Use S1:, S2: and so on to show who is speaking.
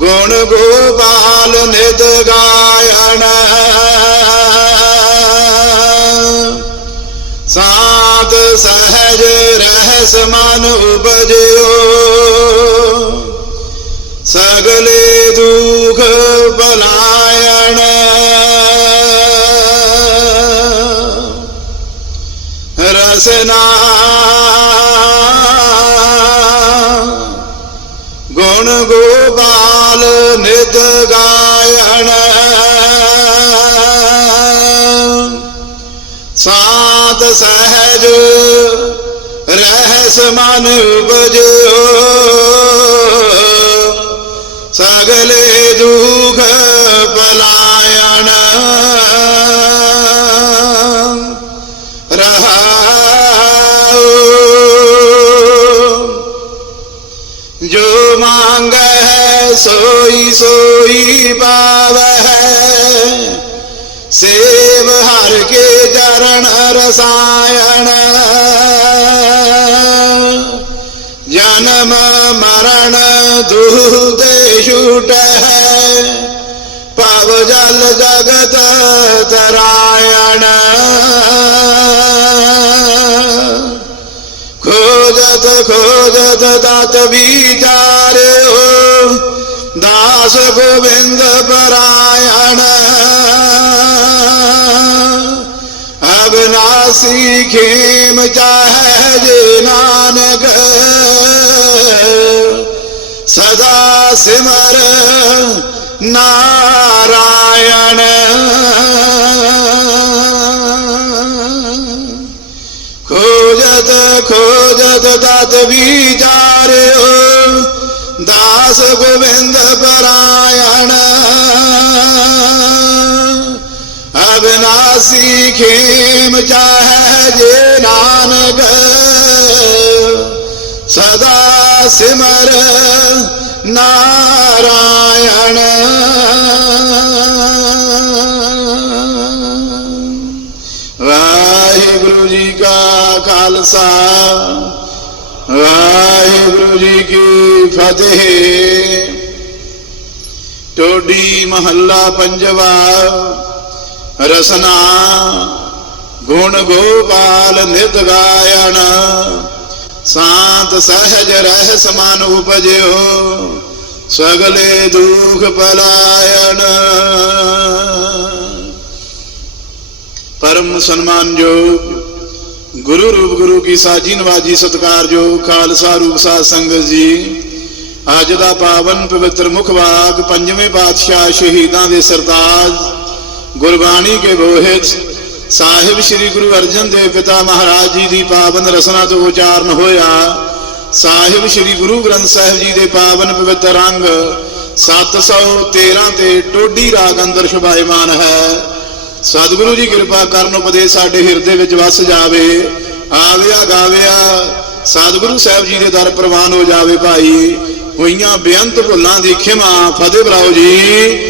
S1: ਗੁਣ ਗੋਪਾਲ ਨਿਤ ਗਾਇਣ। ਸਾਤ ਸਹਜ ਰਹਿਸ ਮਨ ਉਪਜਿਓ। ਸਗਲੇ ਦੁਖ ਬਲਾਇਣ ਰਸਨਾ ਸਾਤ ਸਹਜ ਰਹਿਸ ਮਨ ਉਪਜਿਓ ਸਗਲੇ ਦੁਖ ਪਲਾਇਣ। ਰਹਾਉ। ਜੋ ਮੰਗੈ ਸੋਈ ਸੋਈ ਪਾਵੈ सेव हर के चरण रसायन। जन्म मरण धूदेशुट है पव जल जगत तरायण। खोजत खोजत तत विचार हो दास गोविंद परायण। सीखे चाहे नानक। सदा सिमर नारायण। खोजत खोजत तत विचार दास गोविंद परायण। दासी खेम चाहे जे नानक। सदा सिमर नारायण। वाहिगुरु जी का खालसा, वाहिगुरु जी की फतेह। टोडी महल्ला पंजवा रसना, गुण गोपाल नित गायन, शांत सहज रह समान उपजो सगले दुख पलायन। परम सम्मान योग, गुरु रूप गुरु की साजी नवाजी सत्कार जो खालसा रूप सा संग जी अज का पावन पवित्र मुख भाग पंजे पातशाह शहीदा के सरताज ਗੁਰਬਾਣੀ ਕੇ ਬੋਹਿਤ ਸਾਹਿਬ ਸ੍ਰੀ ਗੁਰੂ ਅਰਜਨ ਦੇਵ ਪਿਤਾ ਮਹਾਰਾਜ ਜੀ ਦੀ ਪਾਵਨ ਰਸਨਾ ਤੋਂ ਉਚਾਰਨ ਹੋਇਆ। ਸਾਹਿਬ ਸ੍ਰੀ ਗੁਰੂ ਗ੍ਰੰਥ ਸਾਹਿਬ ਜੀ ਦੇ ਪਾਵਨ ਪਵਿੱਤਰ ਅੰਗ 713 ਤੇ ਟੋਡੀ ਰਾਗ ਅੰਦਰ ਸ਼ੁਭਾਇਮਾਨ ਹੈ। ਸਤਿਗੁਰੂ ਜੀ ਕਿਰਪਾ ਕਰਨ ਉਪਦੇਸ਼ ਸਾਡੇ ਹਿਰਦੇ ਵਿੱਚ ਵਸ ਜਾਵੇ। ਆਵਿਆ ਗਾਵਿਆ ਸਤਿਗੁਰੂ ਸਾਹਿਬ ਜੀ ਦੇ ਦਰ ਪ੍ਰਵਾਨ ਹੋ ਜਾਵੇ ਭਾਈ। ਹੋਈਆਂ ਬੇਅੰਤ ਭੁੱਲਾਂ ਦੀ ਖਿਮਾ ਫਤਿਹ ਬਰਾਓ ਜੀ।